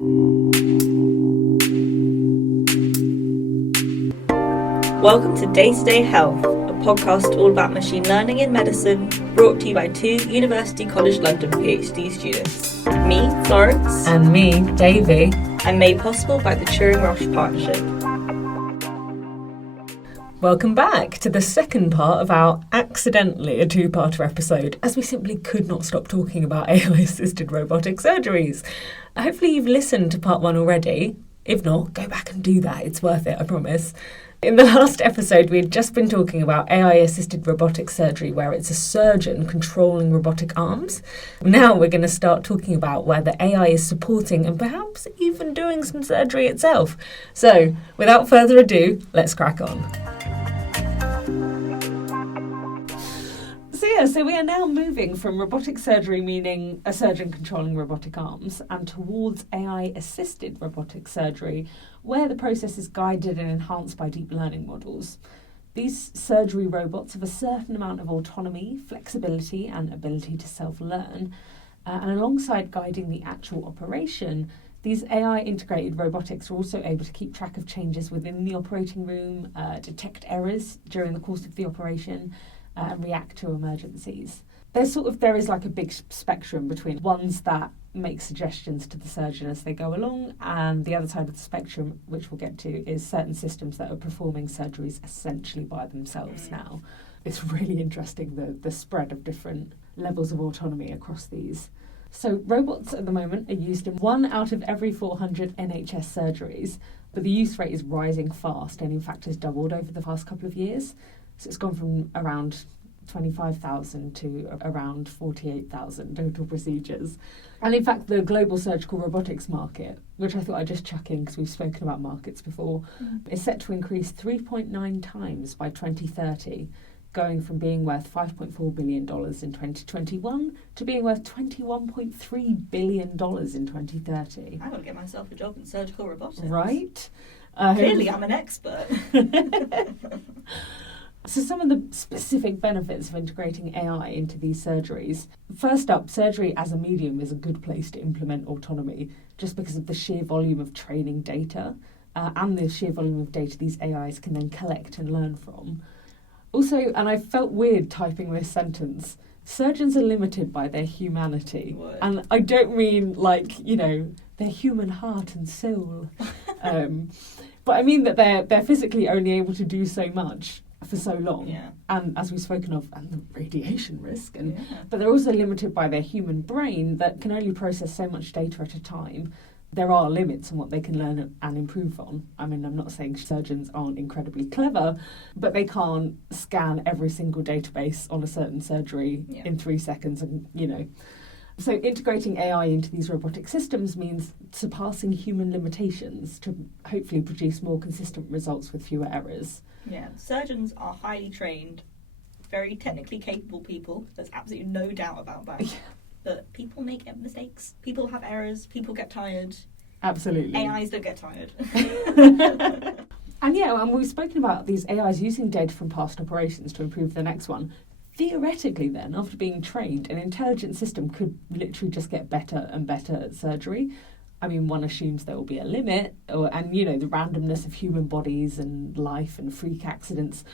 Welcome to Day-to-Day Health, a podcast all about machine learning in medicine, brought to you by two University College London PhD students. Me, Florence. And me, Davey. And made possible by the Turing-Roche partnership. Welcome back to the second part of our accidentally a two-parter episode, as we simply could not stop talking about AI-assisted robotic surgeries. Hopefully you've listened to part one already. If not, go back and do that. It's worth it, I promise. In the last episode, we had just been talking about AI-assisted robotic surgery, where it's a surgeon controlling robotic arms. Now we're going to start talking about where the AI is supporting and perhaps even doing some surgery itself. So, without further ado, let's crack on. So we are now moving from robotic surgery, meaning a surgeon controlling robotic arms, and towards AI-assisted robotic surgery, where the process is guided and enhanced by deep learning models. These surgery robots have a certain amount of autonomy, flexibility, and ability to self-learn. And alongside guiding the actual operation, these AI-integrated robotics are also able to keep track of changes within the operating room, detect errors during the course of the operation, and react to emergencies. There is like a big spectrum between ones that make suggestions to the surgeon as they go along, and the other side of the spectrum, which we'll get to, is certain systems that are performing surgeries essentially by themselves now. It's really interesting, the spread of different levels of autonomy across these. So robots at the moment are used in 1 out of every 400 NHS surgeries, but the use rate is rising fast and in fact has doubled over the past couple of years. So it's gone from around 25,000 to around 48,000 total procedures. And in fact, the global surgical robotics market, which I thought I'd just chuck in because we've spoken about markets before, is set to increase 3.9 times by 2030, going from being worth $5.4 billion in 2021 to being worth $21.3 billion in 2030. I want to get myself a job in surgical robotics. Right? Clearly I'm an expert. So some of the specific benefits of integrating AI into these surgeries. First up, surgery as a medium is a good place to implement autonomy, just because of the sheer volume of training data and the sheer volume of data these AIs can then collect and learn from. Also, and I felt weird typing this sentence, surgeons are limited by their humanity. What? And I don't mean their human heart and soul. But I mean that they're physically only able to do so much for so long, and as we've spoken of, and the radiation risk, but they're also limited by their human brain that can only process so much data at a time. There are limits on what they can learn and improve on. I mean, I'm not saying surgeons aren't incredibly clever, but they can't scan every single database on a certain surgery in 3 seconds, and So integrating AI into these robotic systems means surpassing human limitations to hopefully produce more consistent results with fewer errors. Yeah, surgeons are highly trained, very technically capable people. There's absolutely no doubt about that. But people make mistakes. People have errors. People get tired. Absolutely. AIs don't get tired. And we've spoken about these AIs using data from past operations to improve the next one. Theoretically then, after being trained, an intelligent system could literally just get better and better at surgery. I mean, one assumes there will be a limit, the randomness of human bodies and life and freak accidents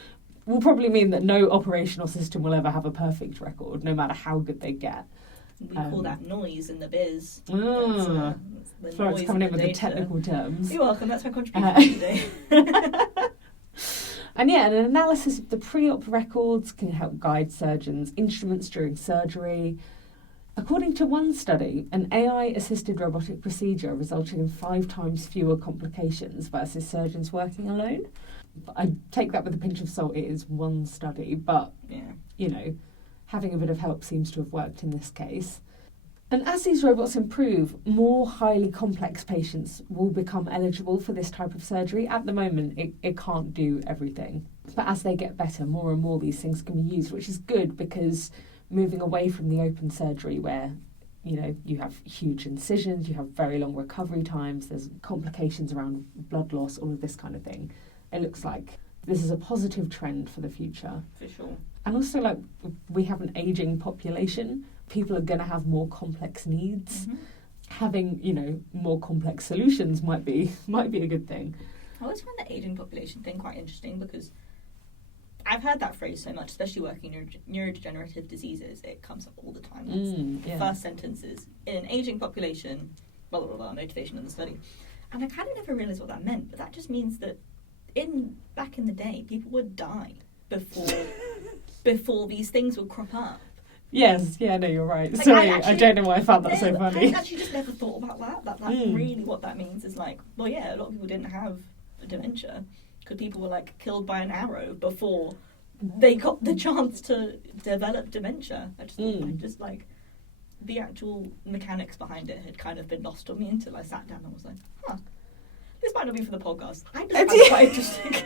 will probably mean that no operational system will ever have a perfect record, no matter how good they get. We call that noise in the biz. Florence coming in with the technical terms. You're welcome, that's my contribution today. And an analysis of the pre-op records can help guide surgeons' instruments during surgery. According to one study, an AI-assisted robotic procedure resulted in 5 times fewer complications versus surgeons working alone. I take that with a pinch of salt. It is one study, but, having a bit of help seems to have worked in this case. And as these robots improve, more highly complex patients will become eligible for this type of surgery. At the moment, it can't do everything. But as they get better, more and more these things can be used, which is good because moving away from the open surgery where, you have huge incisions, you have very long recovery times, there's complications around blood loss, all of this kind of thing. It looks like this is a positive trend for the future. For sure. And also, we have an ageing population. People are going to have more complex needs. having, more complex solutions might be a good thing. I always find the aging population thing quite interesting because I've heard that phrase so much, especially working in neurodegenerative diseases. It comes up all the time. That's first sentences. In an aging population, blah, blah, blah, motivation in the study. And I kind of never realised what that meant, but that just means that back in the day, people would die before these things would crop up. Yes, yeah, no, you're right. Like, sorry, I don't know why I found that so funny. I actually just never thought about that. That's really what that means is like, well, yeah, a lot of people didn't have dementia because people were like killed by an arrow before they got the chance to develop dementia. I just like the actual mechanics behind it had kind of been lost on me until I sat down and was like, this might not be for the podcast. I just find it quite interesting.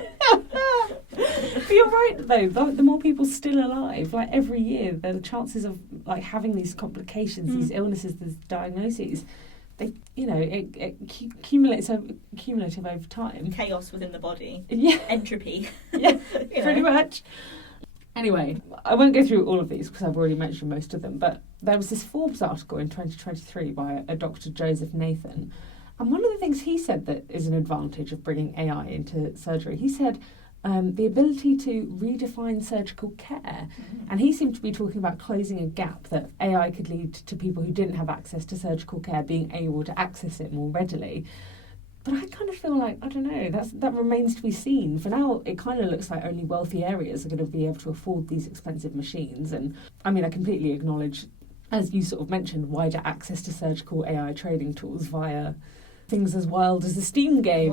But you're right, though. The more people still alive, like every year, the chances of like having these complications, these illnesses, these diagnoses, it cumulative over time. Chaos within the body. Yeah. Entropy. Yeah, pretty much. Anyway, I won't go through all of these because I've already mentioned most of them, but there was this Forbes article in 2023 by a Dr. Joseph Nathan. And one of the things he said that is an advantage of bringing AI into surgery, he said the ability to redefine surgical care. And he seemed to be talking about closing a gap that AI could lead to people who didn't have access to surgical care being able to access it more readily. But I kind of feel like, I don't know, that remains to be seen. For now, it kind of looks like only wealthy areas are going to be able to afford these expensive machines. And I mean, I completely acknowledge, as you sort of mentioned, wider access to surgical AI training tools via things as wild as the Steam game,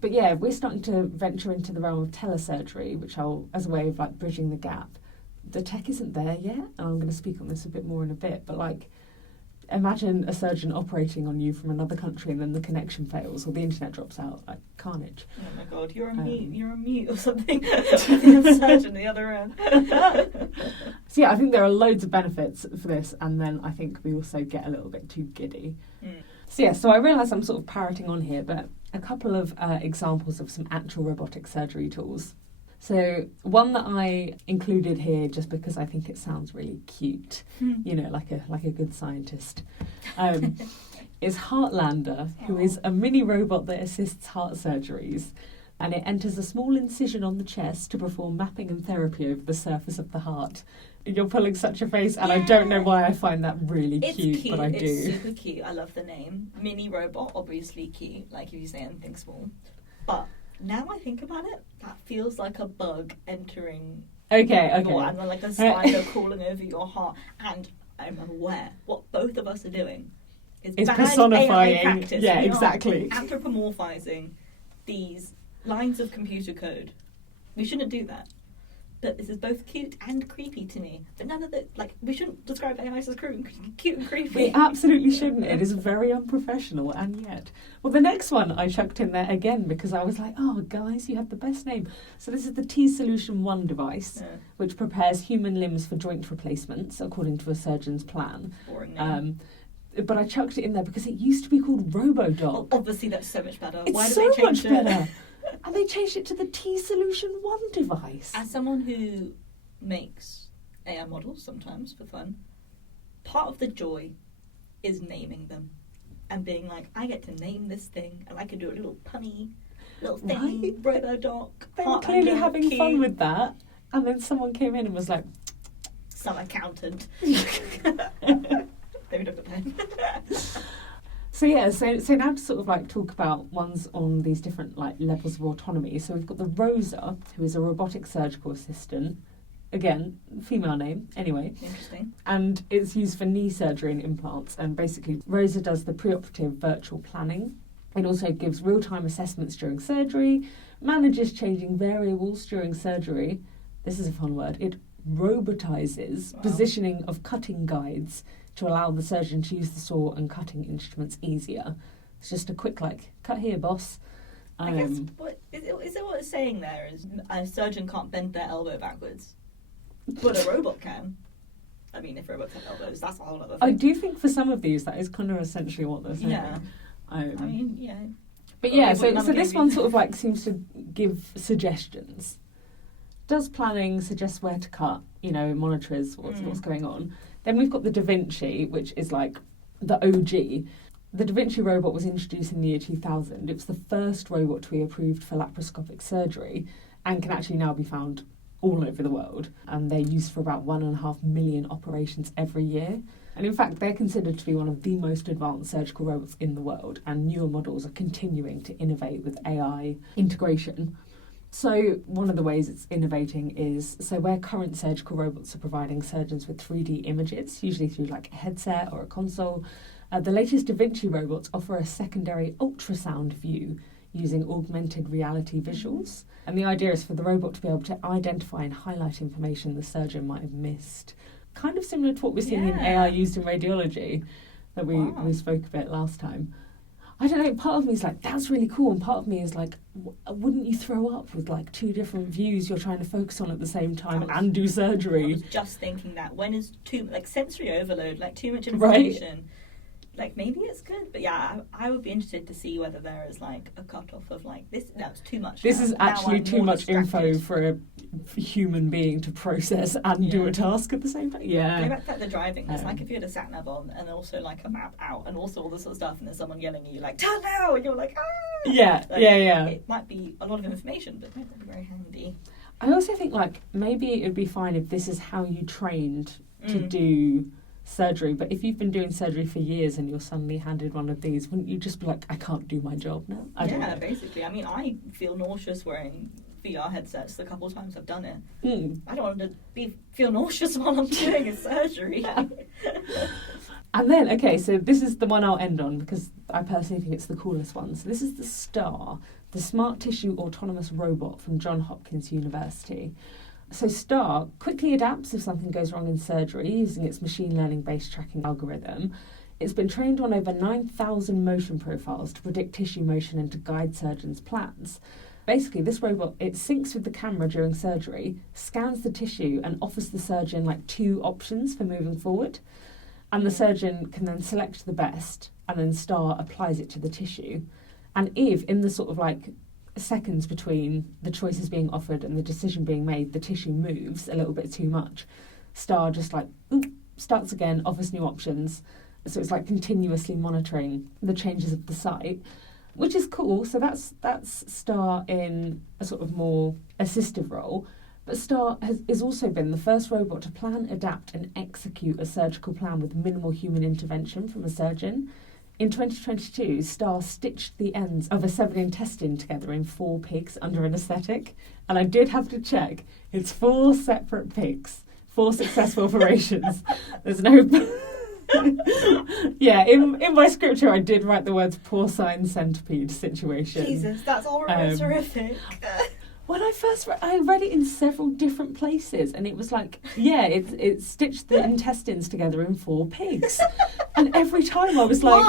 But yeah, we're starting to venture into the realm of telesurgery, which as a way of like bridging the gap. The tech isn't there yet, and I'm going to speak on this a bit more in a bit, but like, imagine a surgeon operating on you from another country and then the connection fails or the internet drops out, like carnage. Oh my god, you're on mute or something. The surgeon the other end. So yeah, I think there are loads of benefits for this, and then I think we also get a little bit too giddy. So I realise I'm sort of parroting on here, but a couple of examples of some actual robotic surgery tools. So one that I included here just because I think it sounds really cute, like a good scientist, is Heartlander, who is a mini robot that assists heart surgeries. And it enters a small incision on the chest to perform mapping and therapy over the surface of the heart. You're pulling such a face, and I don't know why I find that really cute, but I do. It's super cute. I love the name. Mini robot, obviously cute, like if you say anything small. But now I think about it, that feels like a bug entering Okay. and then like a spider crawling over your heart. And I'm aware what both of us are doing is personifying. AI practice. Yeah, exactly. Anthropomorphizing these lines of computer code. We shouldn't do that. But this is both cute and creepy to me. But none of the, we shouldn't describe AI as cute and creepy. We absolutely shouldn't. It is very unprofessional, and yet. Well, the next one I chucked in there again because I was like, oh, guys, you have the best name. So this is the T-Solution 1 device, which prepares human limbs for joint replacements, according to a surgeon's plan. Boring name. But I chucked it in there because it used to be called RoboDoc. Well, obviously, that's so much better. It's Why did so they change much better. And they changed it to the T-Solution 1 device. As someone who makes AI models sometimes for fun, part of the joy is naming them and being like, I get to name this thing and I can do a little punny little thing, right? RoboDoc. They were clearly having fun with that, and then someone came in and was like, some accountant. They would have the pen. So now to sort of like talk about ones on these different like levels of autonomy. So we've got the Rosa, who is a robotic surgical assistant. Again, female name, anyway. Interesting. And it's used for knee surgery and implants. And basically, Rosa does the preoperative virtual planning. It also gives real-time assessments during surgery, manages changing variables during surgery. This is a fun word. It robotizes positioning of cutting guides to allow the surgeon to use the saw and cutting instruments easier. It's just a quick, cut here, boss. I guess, is it what it's saying there is a surgeon can't bend their elbow backwards, but a robot can? I mean, if robots have elbows, that's a whole other thing. I do think for some of these, that is kind of essentially what they're saying. Yeah. But yeah, so this one sort of seems to give suggestions. Does planning, suggest where to cut, monitors what's going on. Then we've got the Da Vinci, which is the OG. The Da Vinci robot was introduced in the year 2000. It was the first robot to be approved for laparoscopic surgery and can actually now be found all over the world. And they're used for about 1.5 million operations every year. And in fact, they're considered to be one of the most advanced surgical robots in the world. And newer models are continuing to innovate with AI integration. So one of the ways it's innovating is, so where current surgical robots are providing surgeons with 3D images, usually through like a headset or a console, the latest Da Vinci robots offer a secondary ultrasound view using augmented reality visuals. And the idea is for the robot to be able to identify and highlight information the surgeon might have missed. Kind of similar to what we're seeing in AI used in radiology that we spoke about last time. I don't know, part of me is like, that's really cool, and part of me is like, wouldn't you throw up with like two different views you're trying to focus on at the same time and do surgery? I was just thinking that. When is too, like, sensory overload, like too much information, right? Like, maybe it's good, but yeah, I would be interested to see whether there is like a cutoff of like, this, that's too much. This is actually too much info for a human being to process and do a task at the same time. Yeah. Go back to like the driving. It's like if you had a sat nav on and also like a map out and also all this sort of stuff, and there's someone yelling at you like, turn now, and you're like, ah! Yeah, like, yeah. It might be a lot of information, but it might be very handy. I also think like maybe it would be fine if this is how you trained to do surgery, but if you've been doing surgery for years and you're suddenly handed one of these, wouldn't you just be like, I can't do my job now? I don't know. Basically. I mean, I feel nauseous wearing VR headsets the couple of times I've done it. I don't want to feel nauseous while I'm doing a surgery. And then, okay, so this is the one I'll end on because I personally think it's the coolest one. So this is the STAR, the Smart Tissue Autonomous Robot from Johns Hopkins University. So STAR quickly adapts if something goes wrong in surgery using its machine learning-based tracking algorithm. It's been trained on over 9,000 motion profiles to predict tissue motion and to guide surgeons' plans. Basically, this robot, it syncs with the camera during surgery, scans the tissue and offers the surgeon like 2 options for moving forward. And the surgeon can then select the best, and then STAR applies it to the tissue. And if in the sort of like seconds between the choices being offered and the decision being made, the tissue moves a little bit too much, STAR just like starts again, offers new options. So it's like continuously monitoring the changes of the site, which is cool. So that's STAR in a sort of more assistive role. But STAR has also been the first robot to plan, adapt and execute a surgical plan with minimal human intervention from a surgeon. In 2022, STAR stitched the ends of a severed intestine together in 4 pigs under anaesthetic. And I did have to check, it's 4 separate pigs, 4 successful operations. There's no... Yeah, in my scripture I did write the words porcine centipede situation. Jesus, that's horrific. When I first I read it in several different places, and it was like, it stitched the intestines together in 4 pigs. And every time I was like,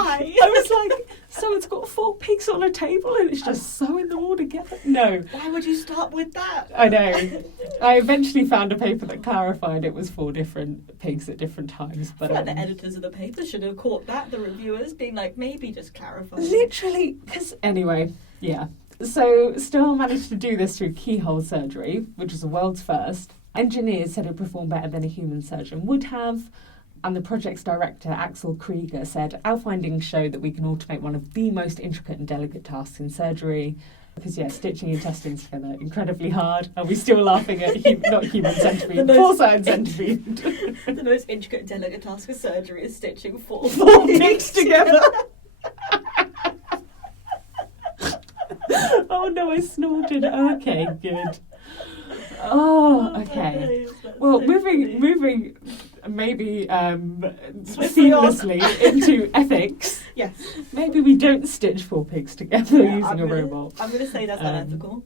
so it's got 4 pigs on a table and it's just sewing them all together? No. Why would you start with that? I know. I eventually found a paper that clarified it was 4 different pigs at different times. But I feel like the editors of the paper should have caught that, the reviewers, being like, maybe just clarify. Literally, because anyway, yeah. So STAR managed to do this through keyhole surgery, which is the world's first. Engineers said it performed better than a human surgeon would have. And the project's director, Axel Krieger, said, our findings show that we can automate one of the most intricate and delicate tasks in surgery. Because, stitching intestines together, incredibly hard. Are we still laughing at not human centipede, porcine centipede? The most intricate and delicate task of surgery is stitching 4 pigs together. Oh no, I snorted. Okay, good. Oh, okay. Well, moving maybe seamlessly into ethics. Yes. Maybe we don't stitch 4 pigs together using a robot. I'm going to say that's unethical.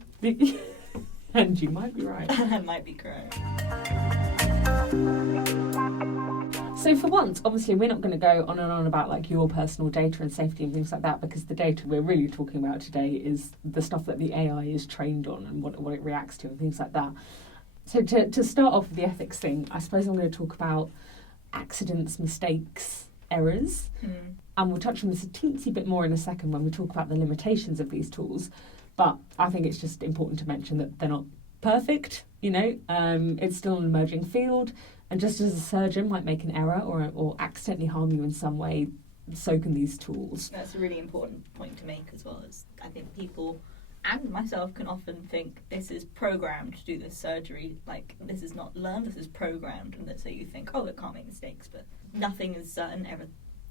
And you might be right. I might be correct. So for once, obviously, we're not going to go on and on about like your personal data and safety and things like that, because the data we're really talking about today is the stuff that the AI is trained on and what it reacts to and things like that. So to start off with the ethics thing, I suppose I'm going to talk about accidents, mistakes, errors, and we'll touch on this a teensy bit more in a second when we talk about the limitations of these tools. But I think it's just important to mention that they're not perfect, it's still an emerging field. And just as a surgeon might make an error or accidentally harm you in some way, so can these tools. That's a really important point to make as well. As I think people and myself can often think this is programmed to do this surgery, like this is not learned, this is programmed, and so you think, oh, it can't make mistakes, but nothing is certain ever.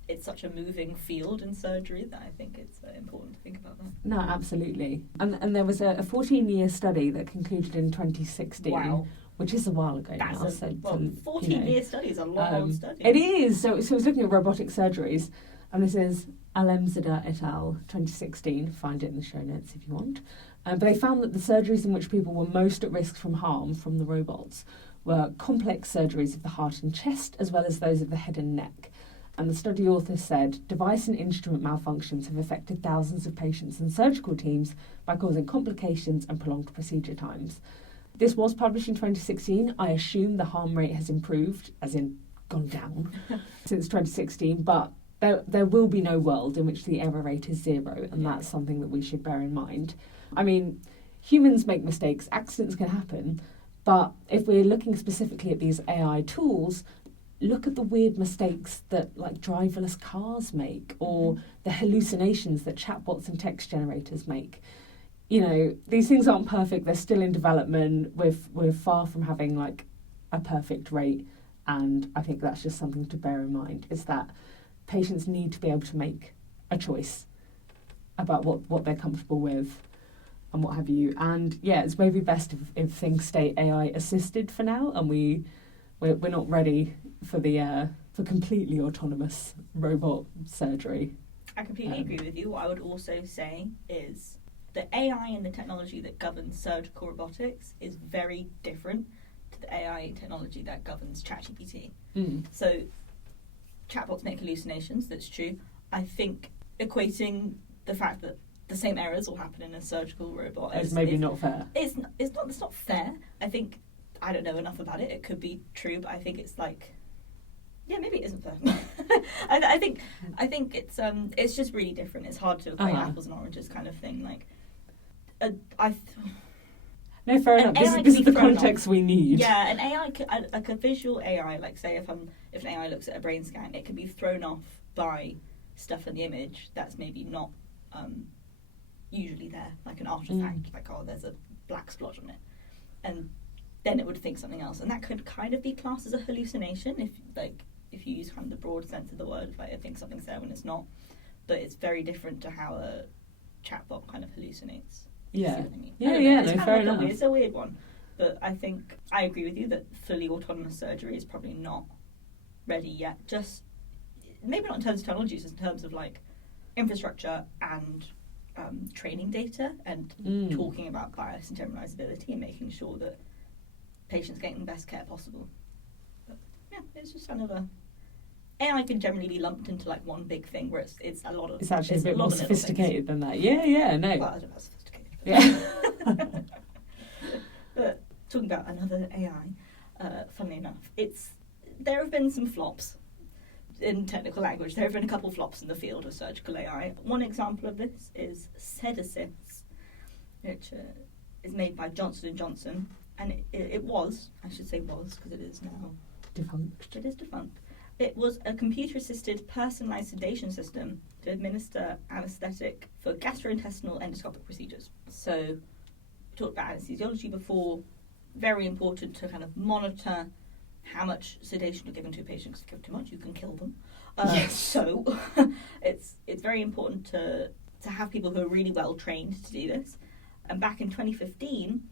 It's such a moving field in surgery that I think it's important to think about that. No, absolutely. And there was a 14-year study that concluded in 2016. Wow. Which is a while ago now. 14-year study is a long study. It is. So it's looking at robotic surgeries, and this is Alemzadeh et al. 2016. Find it in the show notes if you want. But they found that the surgeries in which people were most at risk from harm from the robots were complex surgeries of the heart and chest, as well as those of the head and neck. And the study authors said, device and instrument malfunctions have affected thousands of patients and surgical teams by causing complications and prolonged procedure times. This was published in 2016. I assume the harm rate has improved, as in gone down, since 2016, but there will be no world in which the error rate is zero, and that's something that we should bear in mind. I mean, humans make mistakes, accidents can happen, but if we're looking specifically at these AI tools, look at the weird mistakes that like driverless cars make, or the hallucinations that chatbots and text generators make. You know, these things aren't perfect, they're still in development, we're far from having like a perfect rate, and I think that's just something to bear in mind, is that patients need to be able to make a choice about what they're comfortable with and what have you. And yeah, it's maybe best if things stay AI assisted for now, and we're not ready for for completely autonomous robot surgery. I completely agree with you. What I would also say is the AI and the technology that governs surgical robotics is very different to the AI technology that governs ChatGPT. So chatbots make hallucinations, that's true. I think equating the fact that the same errors will happen in a surgical robot is maybe not fair. It's not fair. I think, I don't know enough about it. It could be true, but I think it's like, yeah, maybe it isn't fair. I think it's just really different. It's hard to equate apples and oranges kind of thing. Like, no, fair enough. This is the context we need. Yeah, an AI, like a visual AI, like say if an AI looks at a brain scan, it can be thrown off by stuff in the image that's maybe not usually there, like an artifact, like, oh, there's a black splotch on it, and then it would think something else, and that could kind of be classed as a hallucination if you use kind of the broad sense of the word, like I think something's there when it's not. But it's very different to how a chatbot kind of hallucinates. Yeah. I mean. No, fair enough. It's a weird one, but I think I agree with you that fully autonomous surgery is probably not ready yet. Just maybe not in terms of technologies, just in terms of like infrastructure and training data and talking about bias and generalizability and making sure that patients getting the best care possible. But yeah, it's just kind of AI can generally be lumped into like one big thing where it's a lot of. It's actually a bit more sophisticated than that. Yeah, no. Well, I don't know how sophisticated. Yeah. But talking about another AI, funnily enough, there have been some flops in technical language. There have been a couple flops in the field of surgical AI. One example of this is sedasys, which is made by Johnson & Johnson. And it was, I should say was, because it is now defunct. It is defunct. It was a computer-assisted personalised sedation system to administer anaesthetic for gastrointestinal endoscopic procedures. So, we talked about anesthesiology before. Very important to kind of monitor how much sedation you're giving to a patient, because if you give too much, you can kill them. Yes. So, it's very important to have people who are really well trained to do this. And back in 2015,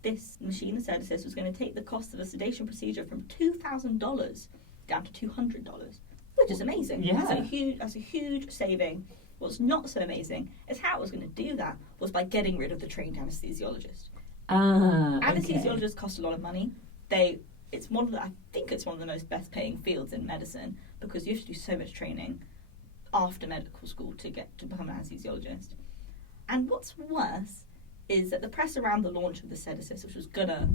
this machine, the sedasys, was going to take the cost of a sedation procedure from $2,000 down to $200, which is amazing. Yeah. That's a huge saving. What's not so amazing is how it was going to do that was by getting rid of the trained anesthesiologist. Anesthesiologists cost a lot of money. I think it's one of the most best paying fields in medicine, because you have to do so much training after medical school to become an anesthesiologist. And what's worse is that the press around the launch of the sedasys, which was gonna,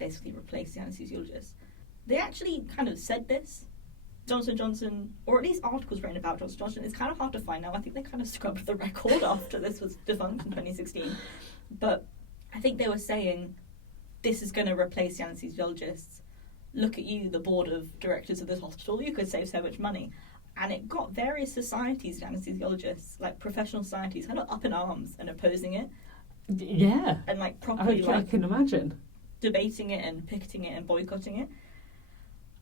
basically replace the anesthesiologist, they actually kind of said this. Johnson & Johnson, or at least articles written about Johnson & Johnson, it's kind of hard to find now. I think they kind of scrubbed the record after this was defunct in 2016. But I think they were saying, this is going to replace the anesthesiologists. Look at you, the board of directors of this hospital. You could save so much money. And it got various societies of anesthesiologists, like professional societies, kind of up in arms and opposing it. Yeah. And like properly I can imagine. Debating it and picketing it and boycotting it.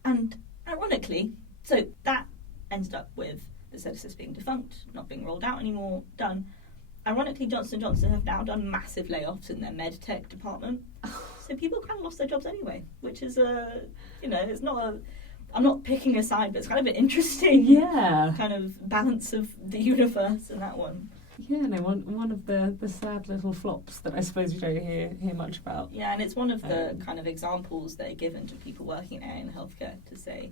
And ironically, so that ended up with the services being defunct, not being rolled out anymore, done. Ironically, Johnson & Johnson have now done massive layoffs in their medtech department. So people kind of lost their jobs anyway, which is it's not a... I'm not picking a side, but it's kind of an interesting kind of balance of the universe in that one. Yeah, no, one of the sad little flops that I suppose we don't hear much about. Yeah, and it's one of the kind of examples that are given to people working in AI and healthcare to say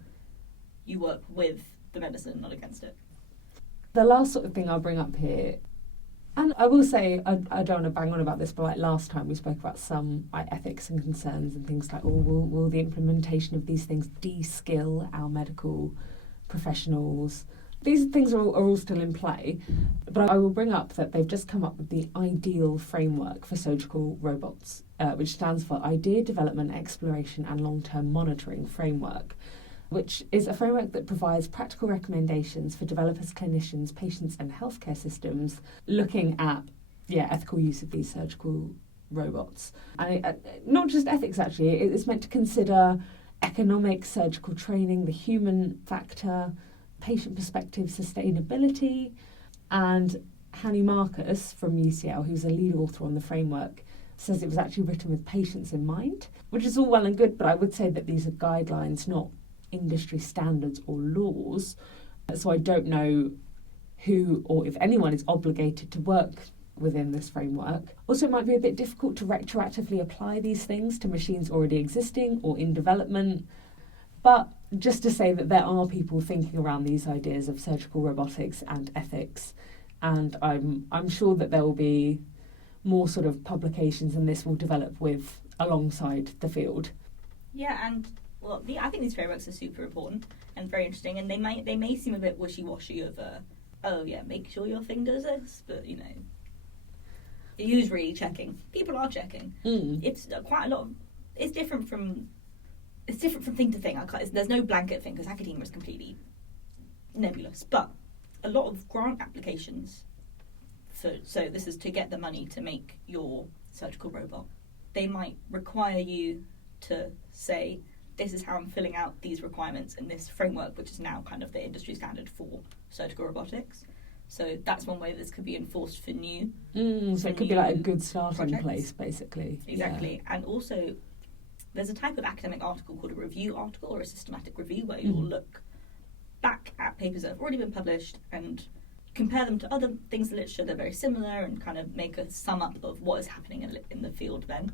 you work with the medicine, not against it. The last sort of thing I'll bring up here, and I will say, I don't want to bang on about this, but like last time we spoke about some like ethics and concerns and things like, will the implementation of these things de-skill our medical professionals? These things are all still in play, but I will bring up that they've just come up with the ideal framework for surgical robots, which stands for Idea Development, Exploration and Long-Term Monitoring Framework, which is a framework that provides practical recommendations for developers, clinicians, patients and healthcare systems looking at ethical use of these surgical robots. And not just ethics, actually, it's meant to consider economic surgical training, the human factor, patient perspective, sustainability. And Hanny Marcus from UCL, who's a lead author on the framework, says it was actually written with patients in mind, which is all well and good, but I would say that these are guidelines, not industry standards or laws. So I don't know who or if anyone is obligated to work within this framework. Also, it might be a bit difficult to retroactively apply these things to machines already existing or in development. But just to say that there are people thinking around these ideas of surgical robotics and ethics, and I'm sure that there will be more sort of publications, and this will develop alongside the field. Yeah, and I think these frameworks are super important and very interesting, and they may seem a bit wishy-washy of make sure your thing does this, but who's really checking? People are checking. It's quite a lot. It's different from thing to thing. There's no blanket thing because academia is completely nebulous. But a lot of grant applications, so this is to get the money to make your surgical robot. They might require you to say, this is how I'm filling out these requirements in this framework, which is now kind of the industry standard for surgical robotics. So that's one way this could be enforced for new. So it could be like a good starting place, basically. Exactly. Yeah. And also, there's a type of academic article called a review article or a systematic review where you'll look back at papers that have already been published and compare them to other things in the literature that are very similar and kind of make a sum up of what is happening in the field then.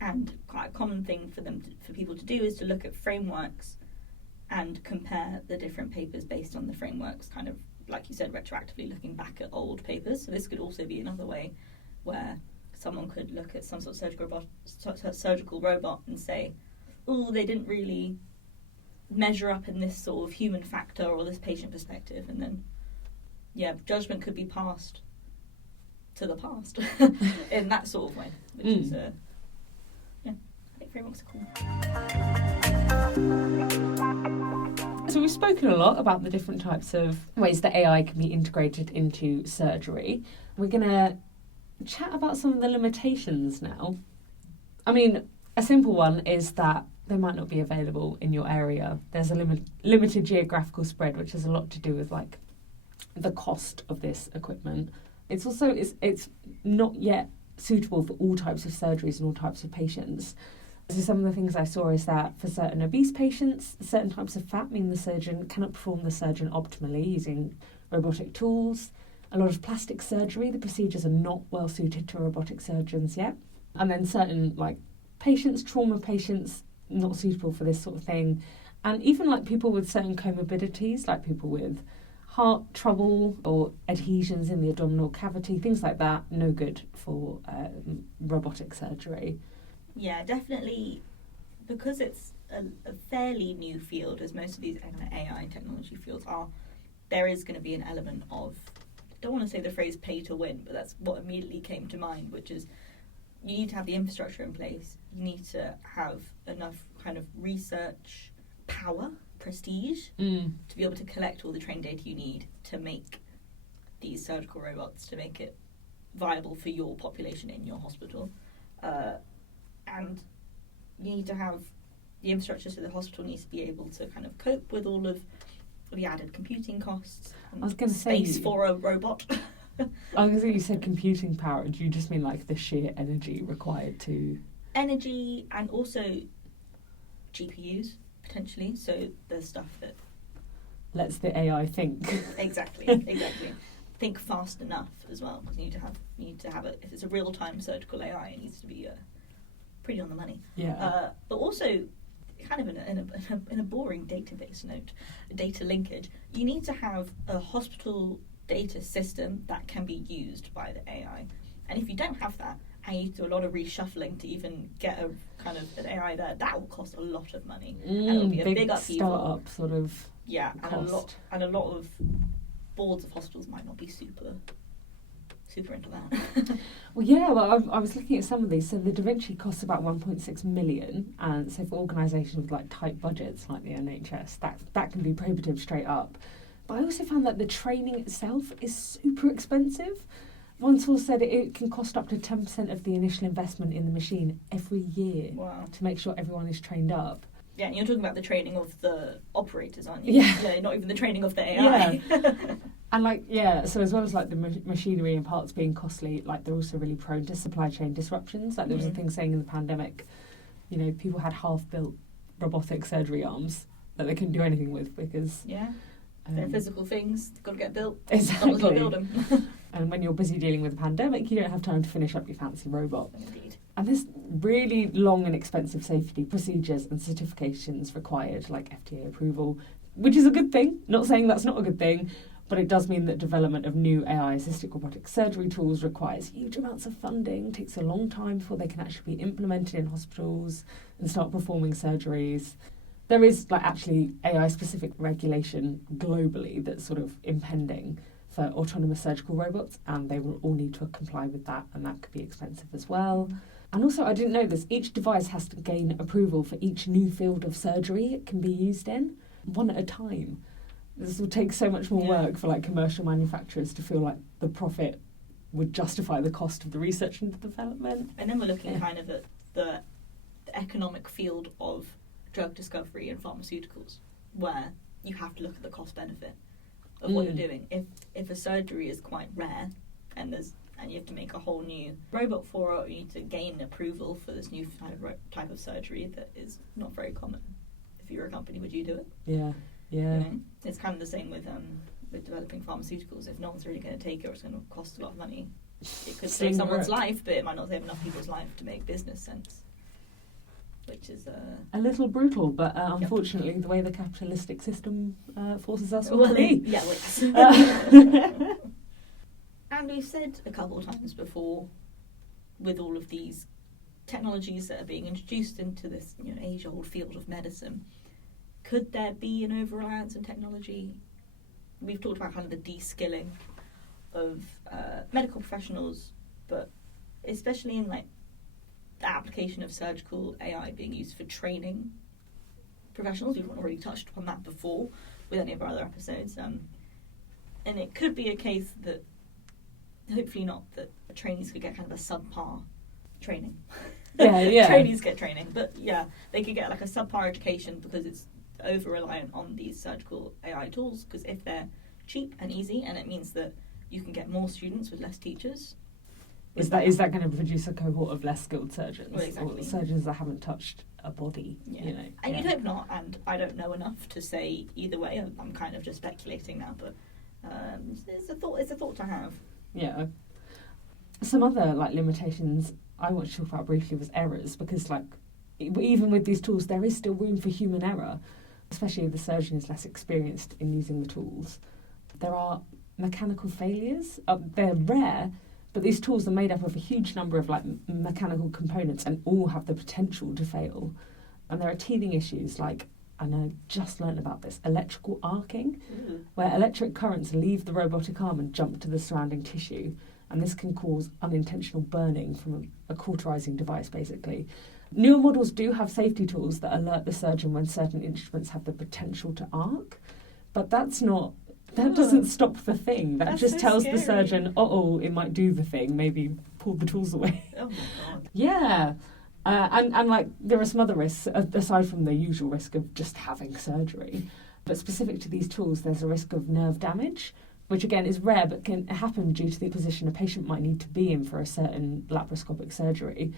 And quite a common thing for people to do is to look at frameworks and compare the different papers based on the frameworks, kind of, like you said, retroactively looking back at old papers. So this could also be another way where someone could look at some sort of surgical robot and say, oh, they didn't really measure up in this sort of human factor or this patient perspective. And then, judgment could be passed to the past in that sort of way, which is I think frameworks are cool. So we've spoken a lot about the different types of ways that AI can be integrated into surgery. We're going to chat about some of the limitations now. I mean, a simple one is that they might not be available in your area. There's a limited geographical spread, which has a lot to do with like the cost of this equipment. It's also it's not yet suitable for all types of surgeries and all types of patients. So some of the things I saw is that for certain obese patients, certain types of fat mean the surgeon cannot perform the surgeon optimally using robotic tools. A lot of plastic surgery, the procedures are not well suited to robotic surgeons yet. And then certain like patients, trauma patients, not suitable for this sort of thing. And even like people with certain comorbidities, like people with heart trouble or adhesions in the abdominal cavity, things like that, no good for robotic surgery. Yeah, definitely, because it's a fairly new field, as most of these AI technology fields are, there is going to be an element of, I don't want to say the phrase pay to win, but that's what immediately came to mind, which is you need to have the infrastructure in place, you need to have enough kind of research power prestige to be able to collect all the trained data you need to make these surgical robots, to make it viable for your population in your hospital. And you need to have the infrastructure, so the hospital needs to be able to kind of cope with all of the added computing costs. I was going to say space for a robot. I was going to say, you said computing power. Do you just mean like the sheer energy required to... Energy, and also GPUs, potentially. So the stuff that... lets the AI think. Exactly. Think fast enough as well, because you need to have it. If it's a real-time surgical AI, it needs to be pretty on the money. Yeah. But also, kind of in a boring database note, data linkage, you need to have a hospital data system that can be used by the AI. And if you don't have that, and you do a lot of reshuffling to even get a kind of an AI there, that will cost a lot of money. And it'll be a big upheaval. Startup sort of cost. And a lot of boards of hospitals might not be super into that. I was looking at some of these. So the Da Vinci costs about 1.6 million, and so for organisations with like tight budgets like the NHS, that can be prohibitive straight up. But I also found that the training itself is super expensive. One source said it can cost up to 10% of the initial investment in the machine every year. Wow. To make sure everyone is trained up. Yeah, and you're talking about the training of the operators, aren't you? Yeah, not even the training of the AI. Yeah. And so as well as like the machinery and parts being costly, like they're also really prone to supply chain disruptions. Like there was a thing saying in the pandemic, people had half-built robotic surgery arms that they couldn't do anything with because... Yeah, they're physical things, they've got to get built. Exactly. Someone's got to build them. And when you're busy dealing with a pandemic, you don't have time to finish up your fancy robot. Indeed. And there's really long and expensive safety procedures and certifications required, like FDA approval, which is a good thing. Not saying that's not a good thing, but it does mean that development of new AI-assisted robotic surgery tools requires huge amounts of funding, takes a long time before they can actually be implemented in hospitals and start performing surgeries. There is actually AI-specific regulation globally that's sort of impending for autonomous surgical robots, and they will all need to comply with that, and that could be expensive as well. And also, I didn't know this, each device has to gain approval for each new field of surgery it can be used in, one at a time. This will take so much more work for commercial manufacturers to feel like the profit would justify the cost of the research and development. And then we're looking kind of at the economic field of drug discovery and pharmaceuticals, where you have to look at the cost benefit of what you're doing. If a surgery is quite rare and you have to make a whole new robot for it, or you need to gain approval for this new type of surgery that is not very common. If you're a company, would you do it? Yeah. It's kind of the same with developing pharmaceuticals. If no one's really going to take it, or it's going to cost a lot of money, it could save someone's life, but it might not save enough people's life to make business sense. Which is a little brutal, but unfortunately the way the capitalistic system forces us all to be. Yeah, and we've said a couple of times before, with all of these technologies that are being introduced into this age-old field of medicine, could there be an over-reliance on technology? We've talked about kind of the de-skilling of medical professionals, but especially in the application of surgical AI being used for training professionals. We've already touched upon that before with any of our other episodes. And it could be a case that, hopefully not, that trainees could get kind of a subpar training. Yeah. Trainees get training, but they could get a subpar education because it's over-reliant on these surgical AI tools, because if they're cheap and easy, and it means that you can get more students with less teachers. Is that going to produce a cohort of less skilled surgeons? Well, exactly. Or surgeons that haven't touched a body, And you'd hope not, and I don't know enough to say either way. I'm kind of just speculating now, but it's a thought to have. Yeah. Some other limitations I want to talk about briefly was errors, because even with these tools there is still room for human error, especially if the surgeon is less experienced in using the tools. There are mechanical failures. They're rare, but these tools are made up of a huge number of mechanical components and all have the potential to fail. And there are teething issues and I just learned about this, electrical arcing, where electric currents leave the robotic arm and jump to the surrounding tissue. And this can cause unintentional burning from a cauterizing device, basically. Newer models do have safety tools that alert the surgeon when certain instruments have the potential to arc, but that doesn't stop the thing. That just tells the surgeon, it might do the thing, maybe pull the tools away. Oh my god. Yeah. And like there are some other risks, aside from the usual risk of just having surgery. But specific to these tools, there's a risk of nerve damage, which again is rare but can happen due to the position a patient might need to be in for a certain laparoscopic surgery,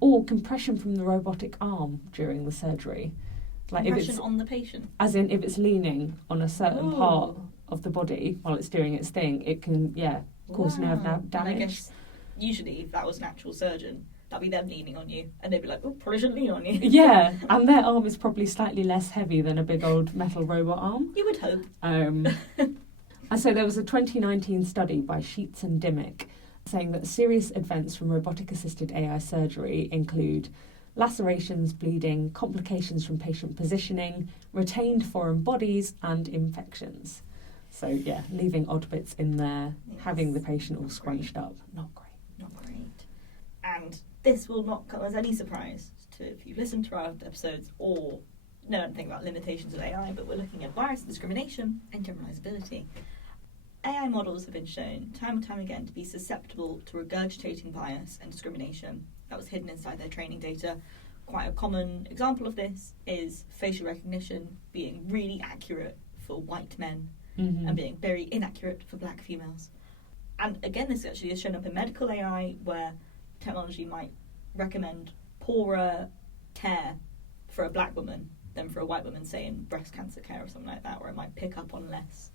or compression from the robotic arm during the surgery. Like Compression on the patient? As in, if it's leaning on a certain part of the body while it's doing its thing, it can, cause nerve damage. And I guess usually if that was an actual surgeon, that'd be them leaning on you, and they'd be like, probably shouldn't lean on you. Yeah, and their arm is probably slightly less heavy than a big old metal robot arm. You would hope. And so there was a 2019 study by Sheets and Dimmick saying that serious events from robotic-assisted AI surgery include lacerations, bleeding, complications from patient positioning, retained foreign bodies, and infections. So, leaving odd bits in there, having the patient all scrunched up. Not great. Not great. And this will not come as any surprise to if you've listened to our episodes or know anything about limitations of AI, but we're looking at bias, discrimination, and generalizability. AI models have been shown time and time again to be susceptible to regurgitating bias and discrimination that was hidden inside their training data. Quite a common example of this is facial recognition being really accurate for white men and being very inaccurate for black females. And again, this actually has shown up in medical AI, where technology might recommend poorer care for a black woman than for a white woman, say in breast cancer care or something like that, where it might pick up on less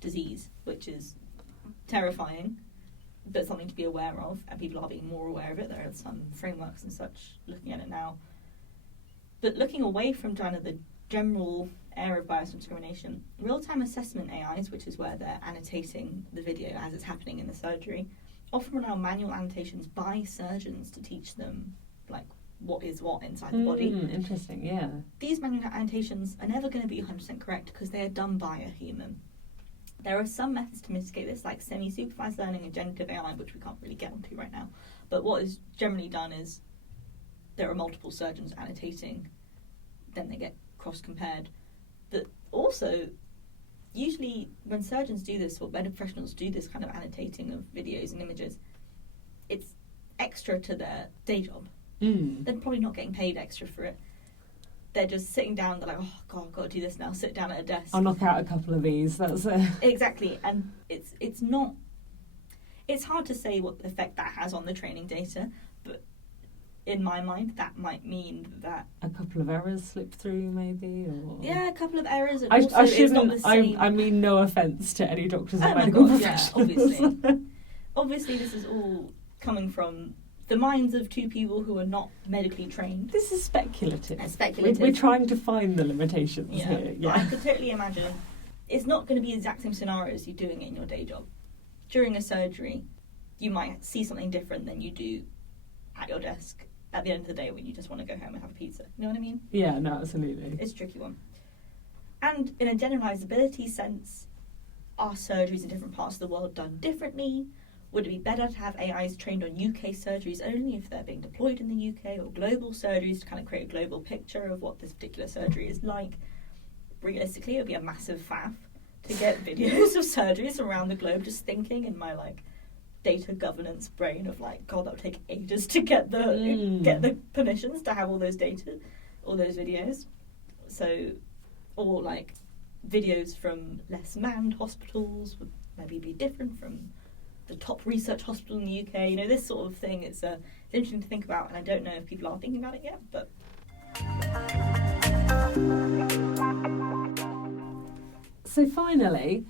disease, which is terrifying, but something to be aware of, and people are being more aware of it. There are some frameworks and such looking at it now. But looking away from kind of the general area of bias and discrimination, real-time assessment AIs, which is where they're annotating the video as it's happening in the surgery, often allow manual annotations by surgeons to teach them like what is what inside the body. Interesting, yeah. These manual annotations are never going to be 100% correct because they are done by a human. There are some methods to mitigate this, like semi-supervised learning and generative AI, which we can't really get onto right now. But what is generally done is there are multiple surgeons annotating, then they get cross-compared. But also, usually when surgeons do this, or medical professionals do this kind of annotating of videos and images, it's extra to their day job. They're probably not getting paid extra for it. They're just sitting down, they're like, oh God, I've got to do this now, sit down at a desk. I'll knock out a couple of these, that's it. Exactly, and it's hard to say what effect that has on the training data, but in my mind, that might mean that... A couple of errors slip through, maybe? Or... Yeah, a couple of errors. And I also it's not the same... I mean no offence to any doctors or medical professionals. Yeah, obviously. Obviously, this is all coming from the minds of two people who are not medically trained. This is speculative. Speculative. We're trying to find the limitations here. Yeah. I could totally imagine it's not going to be the exact same scenario as you doing it in your day job. During a surgery, you might see something different than you do at your desk at the end of the day when you just want to go home and have a pizza. You know what I mean? Yeah, no, absolutely. It's a tricky one. And in a generalisability sense, are surgeries in different parts of the world done differently? Would it be better to have AIs trained on UK surgeries only if they're being deployed in the UK, or global surgeries to kind of create a global picture of what this particular surgery is like? Realistically, it would be a massive faff to get videos of surgeries around the globe, just thinking in my like data governance brain of like, God, that would take ages to get the permissions to have all those data, all those videos. So, or like videos from less manned hospitals would maybe be different from the top research hospital in the UK. You know, this sort of thing. It's interesting to think about, and I don't know if people are thinking about it yet, but. So finally,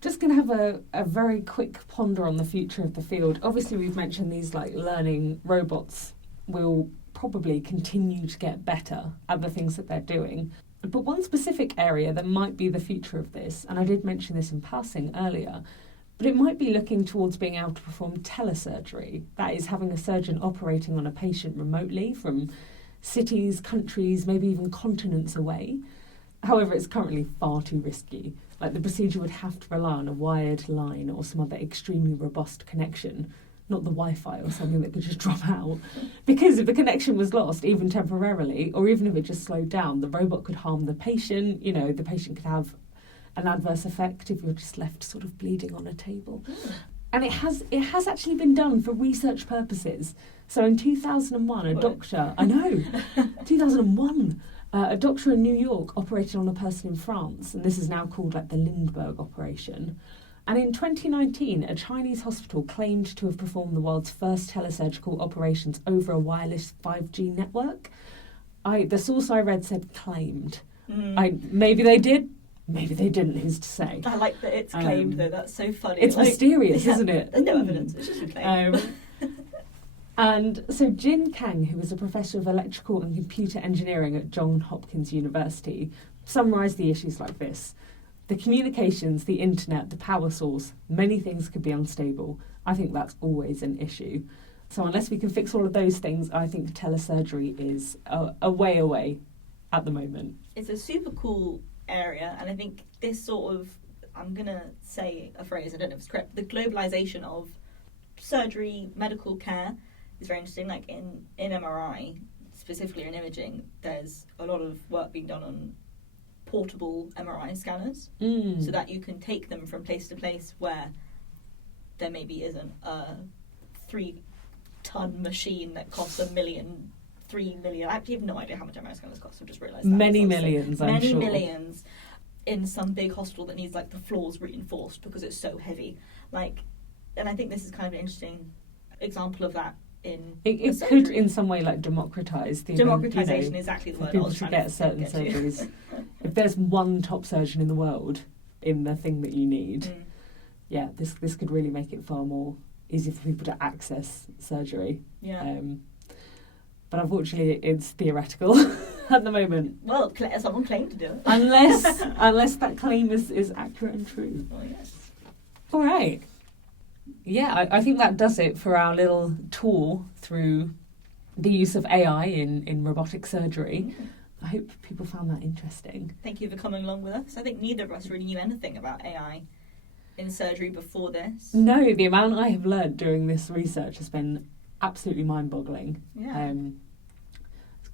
just going to have a very quick ponder on the future of the field. Obviously, we've mentioned these like learning robots will probably continue to get better at the things that they're doing. But one specific area that might be the future of this, and I did mention this in passing earlier, but it might be looking towards being able to perform telesurgery. That is, having a surgeon operating on a patient remotely from cities, countries, maybe even continents away. However, it's currently far too risky. Like, the procedure would have to rely on a wired line or some other extremely robust connection, not the Wi-Fi or something that could just drop out. Because if the connection was lost, even temporarily, or even if it just slowed down, the robot could harm the patient. You know, the patient could have an adverse effect if you're just left sort of bleeding on a table. And it has actually been done for research purposes. So in 2001, a doctor, I know, 2001, a doctor in New York operated on a person in France, and this is now called like the Lindbergh operation. And in 2019, a Chinese hospital claimed to have performed the world's first telesurgical operations over a wireless 5G network. The source I read said claimed. Maybe they did, maybe they didn't, who's to say. I like that it's claimed, though. That's so funny. It's mysterious, isn't it? There's no evidence. It's just a claim. And so Jin Kang, who was a professor of electrical and computer engineering at Johns Hopkins University, summarised the issues like this. The communications, the internet, the power source, many things could be unstable. I think that's always an issue. So unless we can fix all of those things, I think telesurgery is a way away at the moment. It's a super cool area, and I think this sort of, I'm going to say a phrase, I don't know if it's correct, the globalisation of surgery, medical care is very interesting. Like in MRI, specifically in imaging, there's a lot of work being done on portable MRI scanners so that you can take them from place to place where there maybe isn't a 3-ton machine that costs $1 million, $3 million. I actually have no idea how much MRI scanners cost. I've just realised that. Many millions, I'm many sure. Millions in some big hospital that needs like the floors reinforced because it's so heavy. Like, and I think this is kind of an interesting example of that. It could in some way like democratise the democratisation, exactly the word I was trying to get certain surgeries. If there's one top surgeon in the world in the thing that you need, this could really make it far more easy for people to access surgery. But unfortunately, it's theoretical at the moment. Well, someone claimed to do it. unless that claim is accurate and true. Oh yes. All right. Yeah, I think that does it for our little tour through the use of AI in robotic surgery. I hope people found that interesting. Thank you for coming along with us. I think neither of us really knew anything about AI in surgery before this. No, the amount I have learned during this research has been absolutely mind-boggling. Yeah.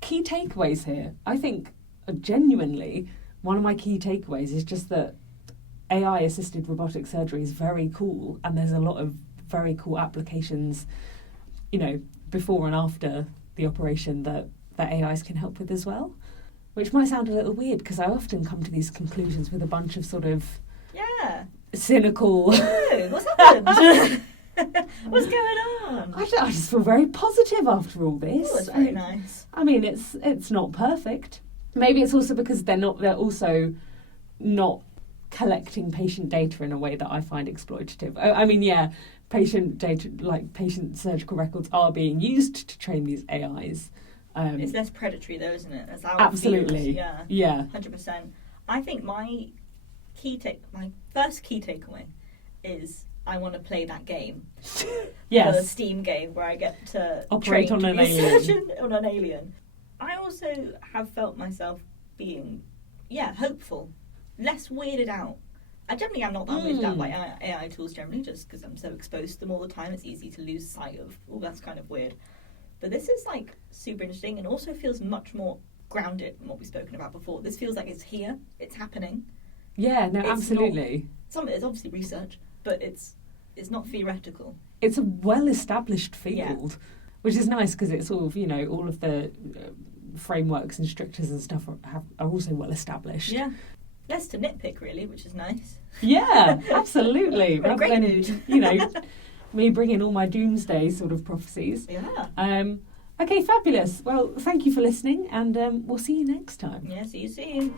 Key takeaways here. I think genuinely one of my key takeaways is just that AI-assisted robotic surgery is very cool, and there's a lot of very cool applications, you know, before and after the operation that AIs can help with as well, which might sound a little weird because I often come to these conclusions with a bunch of sort of cynical... Ew, what's happened? What's going on? I just feel very positive after all this. Oh, that's very nice. I mean, it's not perfect. Maybe it's also because they're also not collecting patient data in a way that I find exploitative. I mean, patient data, like patient surgical records, are being used to train these AIs. It's less predatory, though, isn't it? That's how absolutely. It feels. Yeah. 100%. I think my first key takeaway is I want to play that game. Yes. The Steam game where I get to operate on an alien. On an alien. I also have felt myself being, hopeful. Less weirded out. I generally am not that weirded out by AI tools generally, just because I'm so exposed to them all the time. It's easy to lose sight of, that's kind of weird. But this is like super interesting and also feels much more grounded than what we've spoken about before. This feels like it's here, it's happening. Yeah, no, absolutely. Some of it is obviously research, but it's not theoretical. It's a well-established field, which is nice because it's sort of, you know, all of the frameworks and strictures and stuff are also well-established. Yeah. Less to nitpick, really, which is nice. Yeah, absolutely. We're in a great mood. You know, me bringing all my doomsday sort of prophecies. Yeah. Okay, fabulous. Well, thank you for listening, and we'll see you next time. Yeah, see you soon.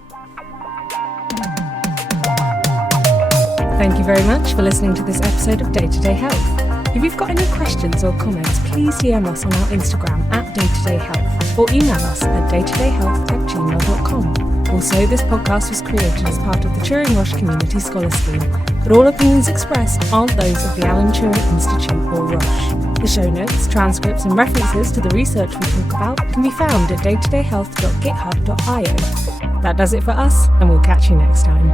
Thank you very much for listening to this episode of Day to Day Health. If you've got any questions or comments, please DM us on our Instagram @daytodayhealth or email us at daytodayhealth@gmail.com. Also, this podcast was created as part of the Turing-Roche Community Scholar Scheme, but all opinions expressed aren't those of the Alan Turing Institute or Roche. The show notes, transcripts and references to the research we talk about can be found at daytodayhealth.github.io. That does it for us, and we'll catch you next time.